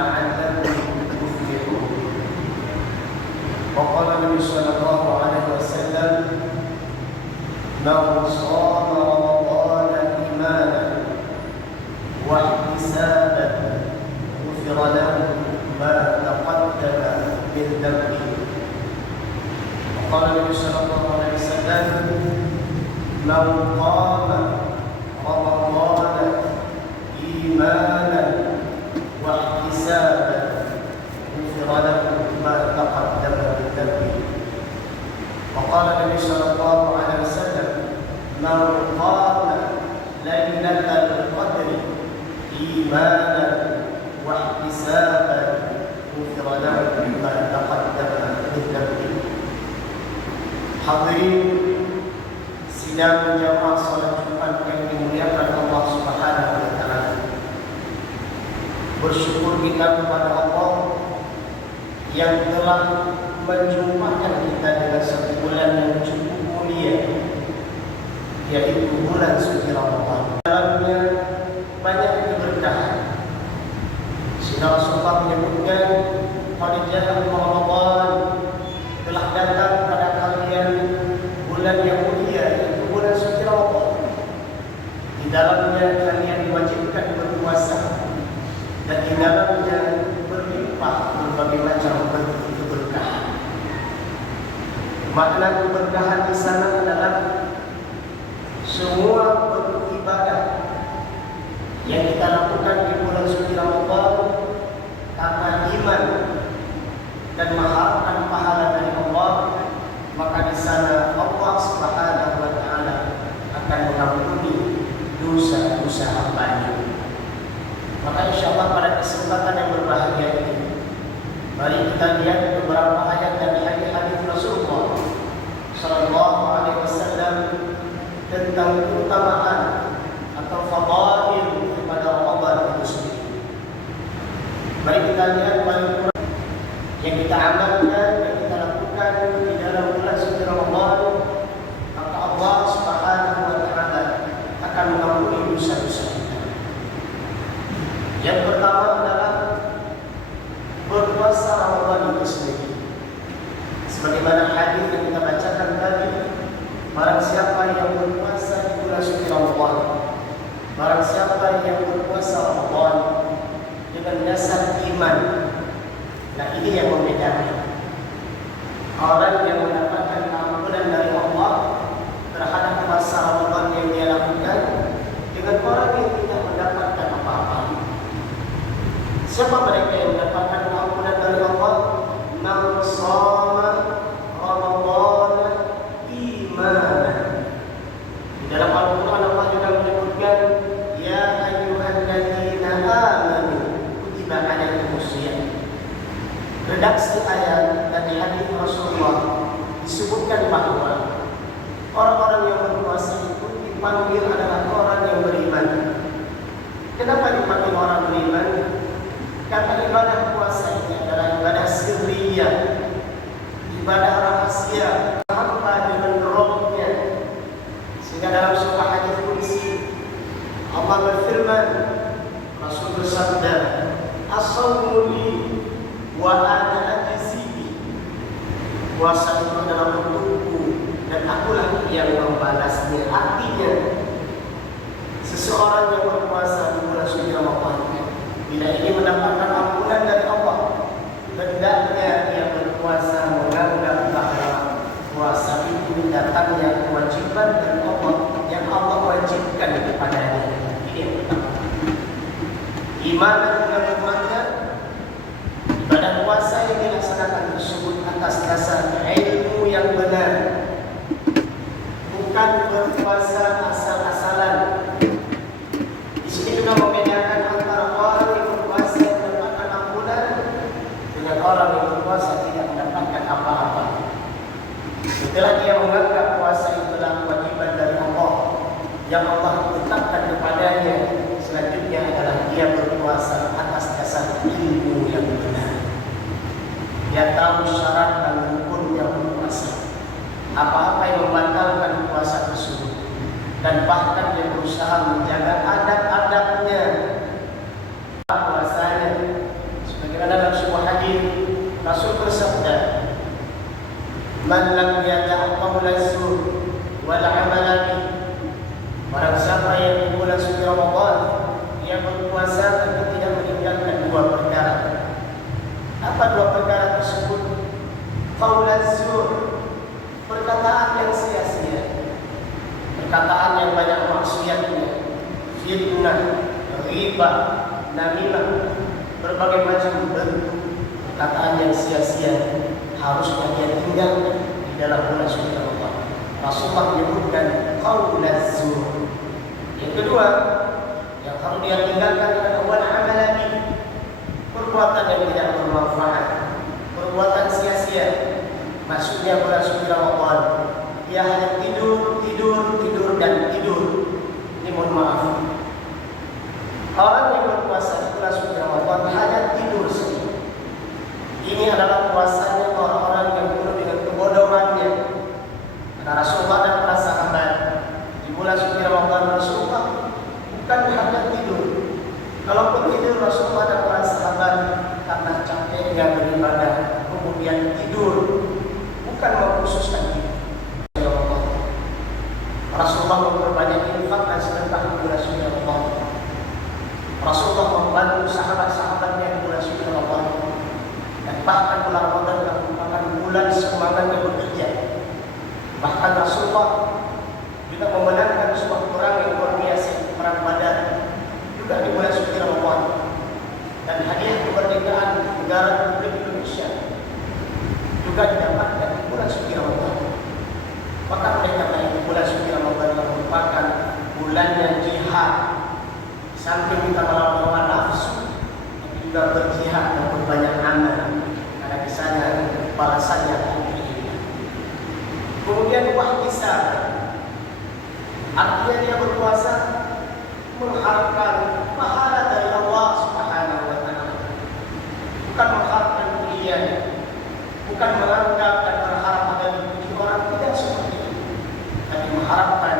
لعلكم تفلحون. وقال النبي صلى الله عليه وسلم: من صام رمضان إيمانا واحتسابا غفر له ما تقدم من ذنبه. وقال النبي صلى الله عليه وسلم: من قام رمضان إيمانا واحتسابا غفر له ما تقدم من ذنبه. وقال النبي صلى الله عليه وسلم: من قام ليلة القدر إيمانا واحتسابا غفر له ما تقدم من ذنبه. Hadirin sidang jamaah salat Jumat yang dimuliakan Allah Subhanahu wa taala. Bersyukur kita kepada Allah yang telah menjumpakan kita dengan satu bulan yang cukup mulia, yaitu bulan suci Ramadan. Dalamnya banyak keberkahan. Sehingga Rasulullah menyebutkan, "Qad ja'a Ramadan," telah datang pada kalian bulan yang mulia, yaitu bulan suci Ramadan. Di dalamnya kalian diwajibkan berpuasa, dan di dalamnya berlimpah berbagai macam bentuk keberkahan. Makna keberkahan di sana adalah semua bentuk ibadah yang kita lakukan di bulan suci Ramadan karena iman dan mengharapkan pahala dari Allah, maka di sana Allah Subhanahu wa taala akan mengampuni dosa-dosa hamba-Nya. Maka insyaallah pada kesempatan yang berbahagia ini, mari kita lihat beberapa ayat dari hadis Rasulullah sallallahu alaihi wasallam tentang keutamaan atau fadail kepada Ramadan itu sendiri. Mari kita lihat paling kurang yang kita amalkan, yang kita lakukan di dalam bulan suci Ramadan, maka Allah Subhanahu wa taala akan mengampuni dosa-dosa kita. Yang pertama adalah berpuasa Ramadan itu sendiri. Sebagaimana hadis yang kita bacakan tadi, barang siapa yang berpuasa di bulan suci Ramadan, barang siapa yang berpuasa Ramadan dengan dasar iman, nah ini yang membedakan orang yang mendapatkan ampunan dari Allah terhadap puasa Ramadan yang dia lakukan dengan orang yang tidak mendapatkan apa-apa. Siapa mereka yang mendapatkan ampunan dari Allah? Man shoma Ramadan imanan. Di dalam Al-Quran Allah juga menyebutkan, ya ayyuhalladzina amanu kutiba alaikumusiyam. Redaksi ayat dari hadis Rasulullah disebutkan bahwa orang-orang yang berpuasa itu dipanggil adalah orang yang beriman. Kenapa dipanggil orang beriman? Karena ibadah puasa ini adalah ibadah sirriyah, ibadah rahasia, hamba dengan rohnya. Sehingga dalam surah hadis qudsi Allah berfirman, Rasul bersabda, "As-shawmu li wa ana ajzi." Puasa itu adalah untukku dan akulah yang membalasnya. Artinya, seseorang yang berpuasa di bulan suci Ramadan, bila ingin mendapatkan ampunan dari Allah, hendaknya dia berpuasa menganggap bahwa puasa itu datangnya kewajiban dari Allah yang Allah wajibkan kepadanya. Ini yang pertama. Iman dan imannya, ibadah puasa yang dilaksanakan tersebut atas dasar ilmu yang benar, bukan berpuasa asal-asalan. Di sini juga membedakan antara orang yang berpuasa yang mendapatkan ampunan dengan orang yang berpuasa tidak mendapatkan apa-apa. Setelah dia menganggap puasa itu adalah kewajiban dari Allah yang Allah tetapkan kepadanya, selanjutnya adalah dia berpuasa atas dasar ilmu yang benar. Dia tahu syarat dan rukunnya berpuasa, apa-apa yang membatalkan puasa tersebut, dan bahkan dia berusaha menjaga adab-adabnya puasanya Man lam yada' qawla zur wal 'amala bih. Barang siapa yang di bulan suci Ramadan dia berpuasa tapi tidak meninggalkan dua perkara. Apa dua perkara tersebut? Qawla zur, perkataan yang sia-sia, perkataan yang banyak maksiatnya, fitnah, riba, namimah, berbagai macam bentuk perkataan yang sia-sia harusnya dia tinggalkan di dalam bulan suci Ramadan. Rasulullah menyebutkan qaulaz zur. Yang kedua yang harus dia tinggalkan adalah wal amala bih, perbuatan yang tidak bermanfaat, perbuatan sia-sia. Maksudnya bulan suci Ramadan dia hanya tidur dan tidur. Ini mohon maaf, orang yang berpuasa di bulan suci Ramadan hanya tidur saja. Ini adalah puasanya orang-orang yang penuh dengan kebodohannya. Karena Rasulullah dan para sahabat di bulan suci Ramadan Rasulullah bukan hanya tidur. Kalaupun tidur Rasulullah dan para sahabat karena capeknya beribadah kemudian tidur, bukan mengkhususkan tidur. Rasulullah memperbanyak infak dan sedekah di bulan suci Ramadan. Rasulullah membantu sahabat-sahabatnya di bulan suci Ramadan. Dan bahkan bulan Ramadan merupakan bulan semangatnya bekerja. Bahkan Rasulullah juga memenangkan sebuah perang yang luar biasa, perang Badar, juga di bulan suci Ramadan. Dan hadiah kemerdekaan negara Republik Indonesia juga didapatkan di bulan suci Ramadan. Maka oleh karena itu bulan suci Ramadan merupakan bulannya jihad. Samping kita melawan nafsu, tapi juga berjihad dan berbanyak amal. Karena di sana balasannya alhamdulillah. Kemudian wahtisab, artinya dia berpuasa mengharapkan pahala dari Allah Subhanahu wa taala. Bukan mengharapkan pujian, bukan menganggap dan berharap ada dipuji orang, tidak seperti itu. Tapi mengharapkan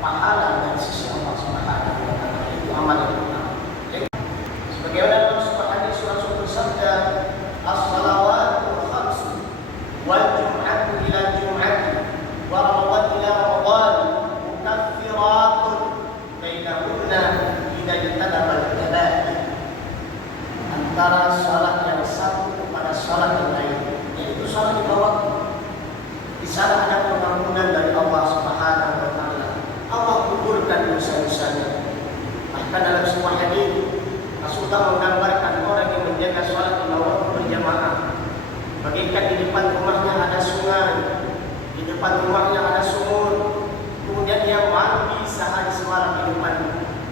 pahala dari sisi Allah Subhanahu wa taala. Itu amal yang utama. Sebagaimana dalam sebuah hadis Rasul bersabda, as-salawatul khamsu wal jum'atu ila jum'ati wa ramadan ila ramadan mukaffiratun bainahunna idza janabal kabair. Antara salat yang satu kepada salat yang lain, yaitu salat lima waktu, di sana ada pengampunan dari Allah Subhanahu wa taala. Allah gugurkan dosa-dosanya. Bahkan dalam sebuah hadis Rasulullah menggambarkan orang yang menjaga salat lima waktu berjamaah, bagaikan di depan rumahnya ada sungai, di depan rumahnya ada sumur, kemudian dia mandi sehari semalam di depan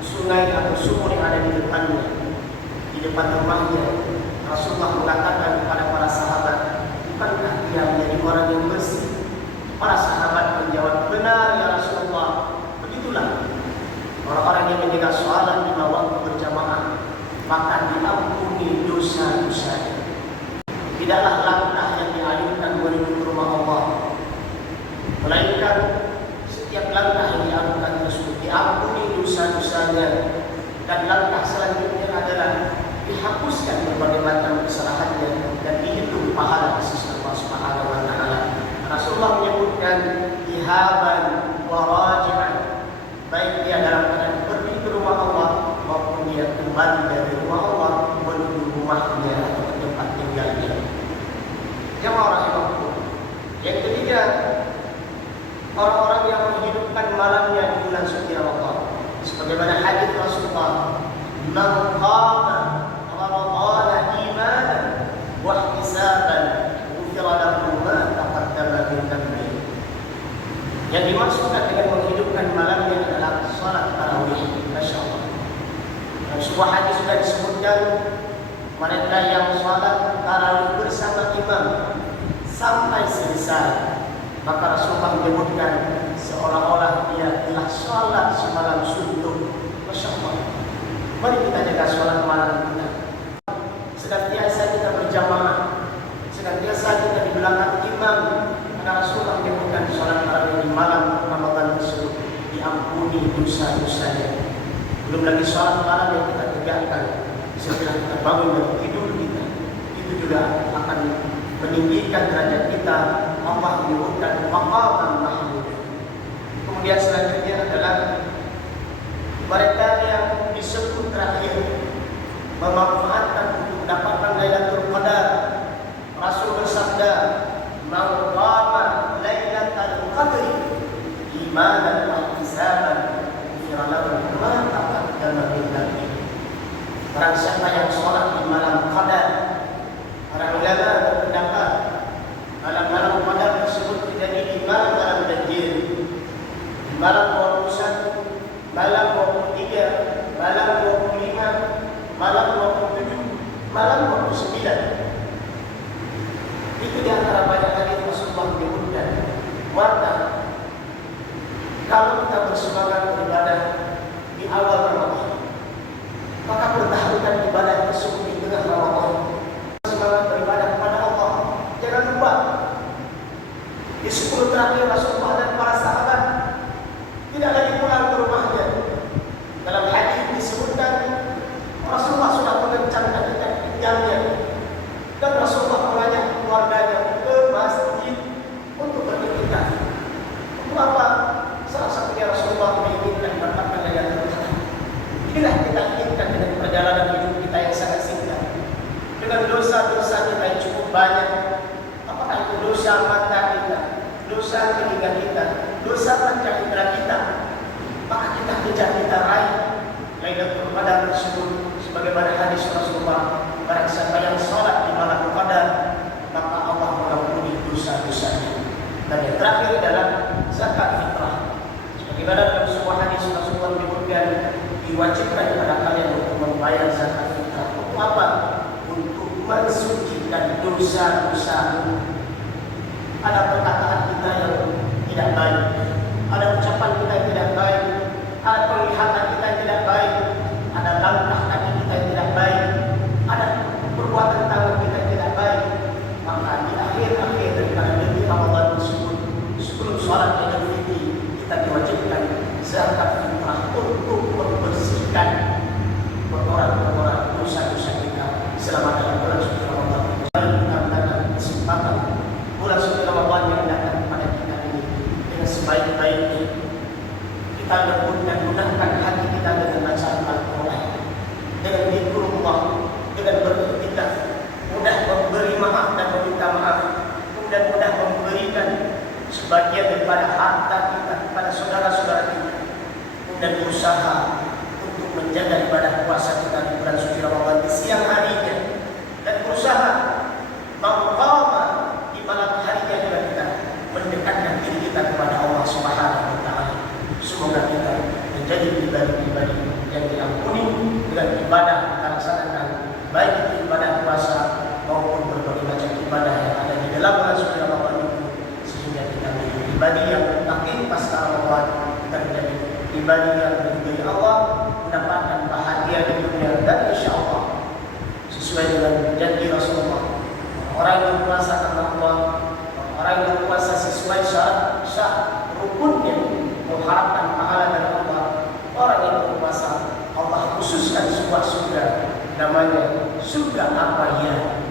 sungai atau sumur yang ada di depannya, di depan rumahnya. Rasulullah mengatakan kepada para sahabat, bukankah dia menjadi orang yang bersih? Para sahabat menjawab, benar ya Rasulullah, begitulah orang-orang yang menjaga salat lima waktu berjamaah, maka diampuni dosa-dosanya. Tidaklah langkah yang diayunkan menuju ke rumah Allah, melainkan setiap langkah yang diayunkan tersebut diampuni dosa-dosanya. Dan langkah selanjutnya adalah dihapuskan berbagai macam kesalahannya dan dihitung pahala di sisi Allah Subhanahu wa taala. Rasulullah menyebutkan ihaban wa raji'an, baik dia dalam keadaan pergi ke rumah Allah maupun dia kembali dari rumah Allah menuju rumahnya atau ke tempat tinggalnya. Jamaah rahimahullah. Yang ketiga, orang-orang yang menghidupkan malamnya di bulan suci Ramadan. Sebagaimana hadis Rasulullah, "Man qama Ramadhana imanan wa ihtisaban, ghufira lahu ma taqaddama min dhanbi." Yang dimaksudkan dengan menghidupkan malamnya adalah salat tarawih. Masya Allah. Dalam sebuah hadis sudah disebutkan, mereka yang salat tarawih bersama imam sampai selesai, maka Rasulullah menyebutkan seolah-olah dia telah salat semalam suntuk. Masya Allah. Mari kita jaga salat malam kita. Senantiasa kita berjamaah, senantiasa kita di belakang imam. Karena Rasulullah menyebutkan salat tarawih di malam Ramadan tersebut diampuni dosa-dosanya. Belum lagi salat malam yang kita tegakkan setelah kita bangun dari tidur kita, itu juga akan meninggikan derajat kita Allah menyebutkan maqaman mahmud. Kemudian selanjutnya adalah mereka yang di 10 terakhir memanfaatkan untuk mendapatkan Lailatul Qadar. Rasul bersabda, "Man qama Lailatul Qadri imanan wa ihtisaban, ghufira lahu ma taqaddama min dhanbihi." Barang siapa yang sholat di malam Qadar, para ulama berpendapat malam-malam Qadar tersebut tidak di malam-malam ganjil, di malam 21, malam 23, malam 25, malam 27, malam 29. Itu di antara banyak hadis Rasulullah menyebutkan. Maka kalau kita bersemangat beribadah di awal Ramadan, maka pertahankan ibadah tersebut di tengah Ramadan. Semangat beribadah kepada Allah. Jangan lupa di 10 terakhir Rasulullah dan para sahabat tidak lagi pulang ke rumahnya. Dalam hadis disebutkan Rasulullah sudah mengencangkan ikat pinggangnya dan Rasulullah mengajak keluarganya ke masjid untuk beriktikaf. Untuk apa? Salah satunya Rasulullah menginginkan mendapatkan Lailatul Qadar. Inilah kita inginkan dengan perjalanan hidup kita yang sangat singkat, dengan dosa-dosa kita yang cukup banyak. Apakah itu dosa mata kita, dosa telinga kita, dosa panca indera kita? Maka kita kejar, kita raih Lailatul Qadar tersebut. Sebagaimana hadis Rasulullah, barang siapa yang sholat di malam Qadar, maka Allah mengampuni dosa-dosanya. Dan yang terakhir adalah zakat fitrah. Sebagaimana dalam sebuah hadis Rasulullah menyebutkan, diwajibkan kepada kalian untuk membayar zakat fitrah. Untuk apa? Untuk mensucikan dosa-dosa. Ada perkataan kita yang tidak baik, ada ucapan kita yang tidak baik, ada penglihatan kita yang tidak baik, ada langkah kaki kita yang tidak baik, ada perbuatan tangan kita yang tidak baik. Maka di akhir-akhir daripada negeri Ramadan tersebut, sebelum sholat Idul Fitri, kita diwajibkan zakat fitrah untuk membersihkan kotoran-kotoran dosa-dosa kita selama dalam bulan suci Ramadan. Kita mendapat kesempatan bulan suci Ramadan yang datang kepada kita ini dengan sebaik-baiknya. Kita lembut dan mudahkan hati kita dengan bacaan Al-Quran, dengan zikrullah, dengan beriktikaf, mudah memberi maaf dan meminta maaf, dan mudah memberikan sebagian daripada harta kita kepada saudara-saudara kita, dan berusaha untuk menjaga ibadah puasa kita di bulan suci Ramadan di siang harinya, dan berusaha mengqama di malam harinya juga kita mendekatkan diri kita kepada Allah Subhanahu wa taala. Semoga kita menjadi pribadi-pribadi yang diampuni dengan ibadah kita laksanakan, baik itu ibadah puasa maupun berbagai macam ibadah yang ada di dalam bulan suci Ramadan itu, sehingga kita menjadi pribadi yang takin pasca Ramadan, kita menjadi pribadi yang diridhai Allah, mendapatkan bahagia di dunia dan insya Allah sesuai dengan janji Rasulullah. Orang yang berpuasa karena Allah, orang yang berpuasa sesuai syarat rukunnya, mengharapkan pahala dari Allah. Orang yang berpuasa, Allah khususkan sebuah surga, namanya surga Ar-Rayyan.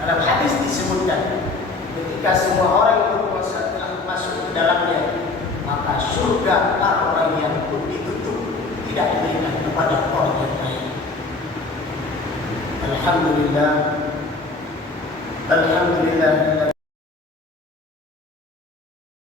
Dalam hadis disebutkan, ketika semua orang yang berpuasa telah masuk ke dalamnya, maka surga Ar-Rayyan pun ditutup, tidak diberikan kepada orang yang lain. Alhamdulillah, alhamdulillah.